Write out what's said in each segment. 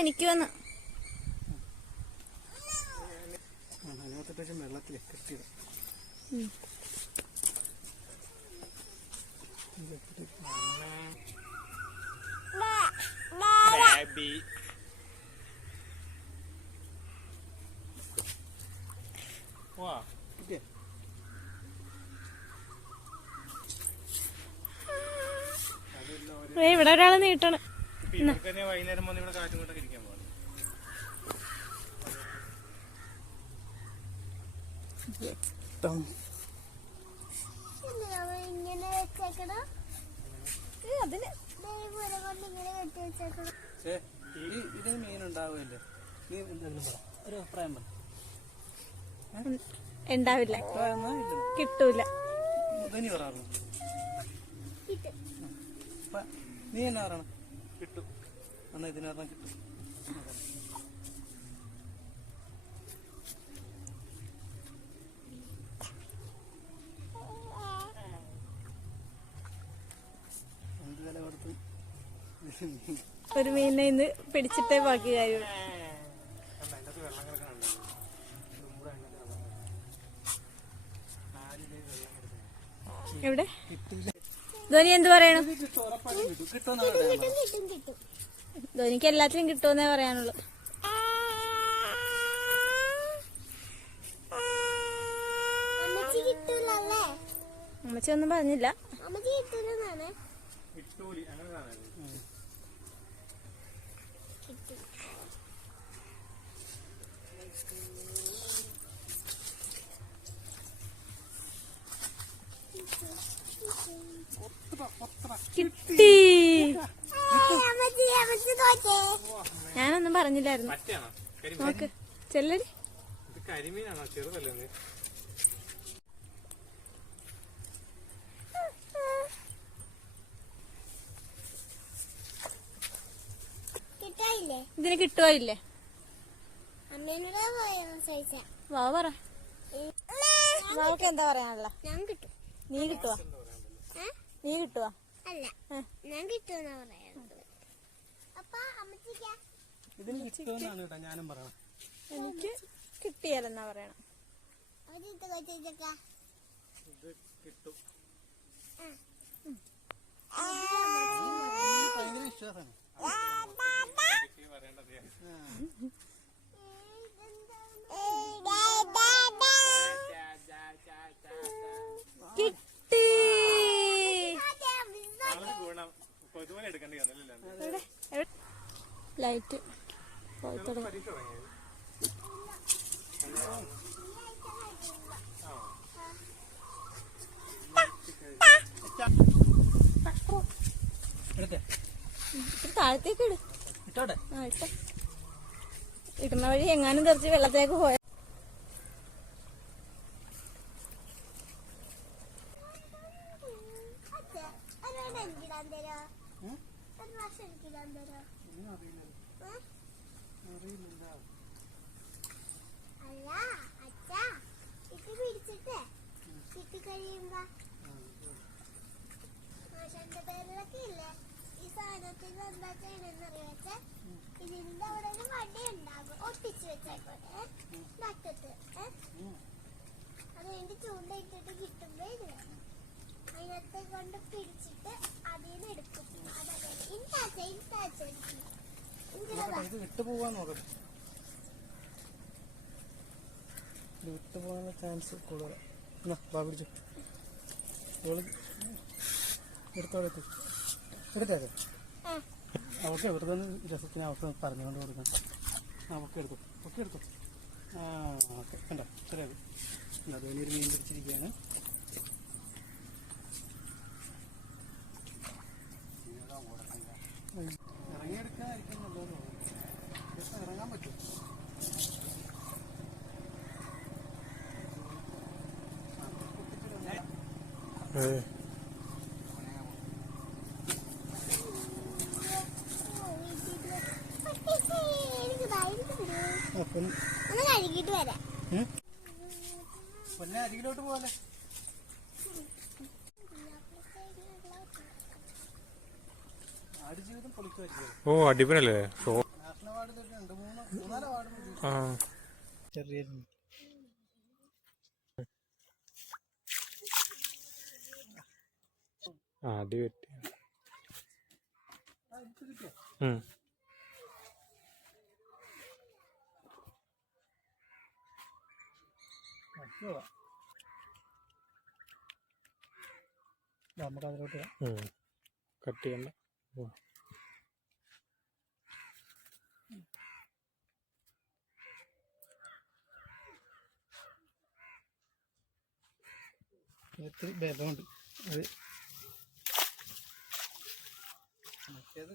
എനിക്ക് വന്ന് വെള്ളത്തില് കെട്ടിയത് ഇവിടെ ഒരാള് നീട്ടണ്. വൈകുന്നേരം വന്ന് ഇവിടെ കാറ്റും കൊണ്ടൊക്കെ ഇരിക്കാൻ പോകുന്നു. ഇതിന് മീൻ ഉണ്ടാവില്ലേ? നീ എന്തെങ്കിലും പറ, ഒരു അഭിപ്രായം പറ. ഉണ്ടാവില്ല, കിട്ടൂല. നീ എന്നാ പറയണം? കിട്ടും. എന്നാ ഇതിന് പറഞ്ഞാൽ കിട്ടും. എന്ത് വില കൊടുത്തു? ഒരു മീനിനെ ഇന്ന് പിടിച്ചിട്ടേ ബാക്കി കാര്യം. എവിടെ ധോനി എന്ത് പറയണം? ധോനിക്ക് എല്ലാത്തിനും കിട്ടുമെന്നേ പറയാനുള്ളൂ. അമ്മച്ചി ഒന്നും പറഞ്ഞില്ല. കിട്ടി. ഞാനൊന്നും പറഞ്ഞില്ലായിരുന്നു. നോക്ക് ചെല്ലടി. കരിമീനാണോ? ചെറുതല്ലേ? ഇതിന് കിട്ടുവോ ഇല്ലേ? വാ പറ. വാവക്ക് എന്താ പറയാനുള്ള? നീ കിട്ടുവാ? നീ കിട്ടുവാ? അല്ല, ഞാൻ കിട്ടുമെന്നാ പറയുന്നത്. ഞാനും പറയണം. എനിക്ക് കിട്ടിയാലെന്നാ പറയണം. കിട്ടും. ഭയങ്കര വിശ്വാസമാണ്. കിട്ടി. ലൈറ്റ് പോയി തുടങ്ങി. താഴത്തേക്ക് ഇട്. ഇടുന്ന വഴി എങ്ങാനും തെറിച്ച് വെള്ളത്തേക്ക് പോയ. അല്ല അച്ഛാ, ഇത് പിടിച്ചിട്ട് കിട്ടിക്കഴിയുമ്പോ മാഷന്റെ പേരിലൊക്കെ ഇല്ലേ, ഈ സാധനത്തിന് എന്താ ചെയ്യണമെന്നറിയാച്ച, ഇതിന്റെ അവിടെ ഒരു വടി ഉണ്ടാകും, ഒട്ടിച്ചു വെച്ചേക്കോട്ടെ നട്ടത്ത്. അത് കഴിഞ്ഞ് ചൂണ്ടയിട്ടിട്ട് കിട്ടുമ്പോ ഇത് അതിനകത്തെ കൊണ്ട് പിടിച്ചിട്ട് അതിന് എടുക്കും. ഇത് വിട്ടുപോകാൻ നോക്കട്ടെ. ഇത് വിട്ടുപോകാനുള്ള ചാൻസ് കൂടുതലാണ്. പിടിച്ചു എടുത്തേക്ക്. അവൾക്ക് വെറുതെ രസത്തിന് അവർക്ക് പറഞ്ഞുകൊണ്ട് കൊടുക്കാം. നമുക്ക് എടുത്തു ഒക്കെ എടുത്തു. ഓക്കെ കണ്ടോ, ശരിയാകും. അതുപോലെ ഒരു മീൻ പിടിച്ചിരിക്കുകയാണ്. ഇറങ്ങിയെടുക്കാതിരിക്കാൻ നല്ലതെന്ന് തോന്നുന്നു. ഇറങ്ങാൻ പറ്റും. ഒന്ന് കഴുകിട്ട് വരാം. പിന്നെ അരികിലോട്ട് പോലെ ആടുജീവിതം പൊളിക്കുമായിരിക്കും. ഓ അടിപൊളിയല്ലേ ഷോ. നാഷണൽ അവാർഡ് തൊട്ട് 3-4 അവാർഡ് ആ ചെറിയ അടി പറ്റി. നമുക്ക് അതിലോട്ട് കട്ട് ചെയ്യണ്ട. ഇത്തിരി ബലമുണ്ട് അത് മറ്റേത്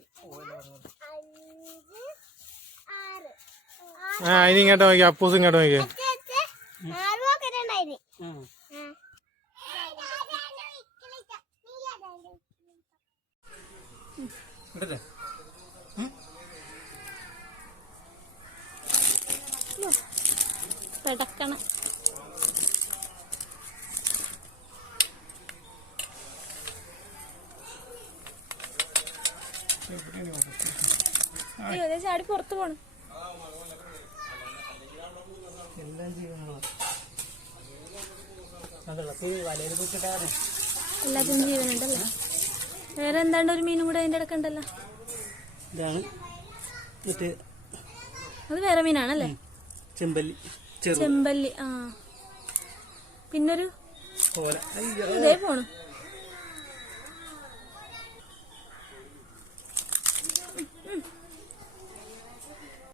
ആ ഇനി ഇങ്ങോട്ട് നോക്കി അപ്പൂസ് ഇങ്ങോട്ട് നോക്കി. ഇടല്ലേ പെടക്കണം. അയ്യോ അതേ ചാടി പുറത്ത് പോണം. എല്ലാം ജീവനാണ്. അതല്ല വലയിൽ തൂക്കിട്ടാണ് എല്ലാത്തിനും ജീവനുണ്ടല്ലോ. വേറെ എന്താണ്ട് ഒരു മീനും കൂടെ അതിന്റെ ഇടക്കുണ്ടല്ലോ. ഇതാണ് മറ്റേ അത് വേറെ മീനാണല്ലേ? ചെമ്പല്ലി ചെമ്പല്ലി. ആ പിന്നൊരു പോലെ ഇതേ പോണു.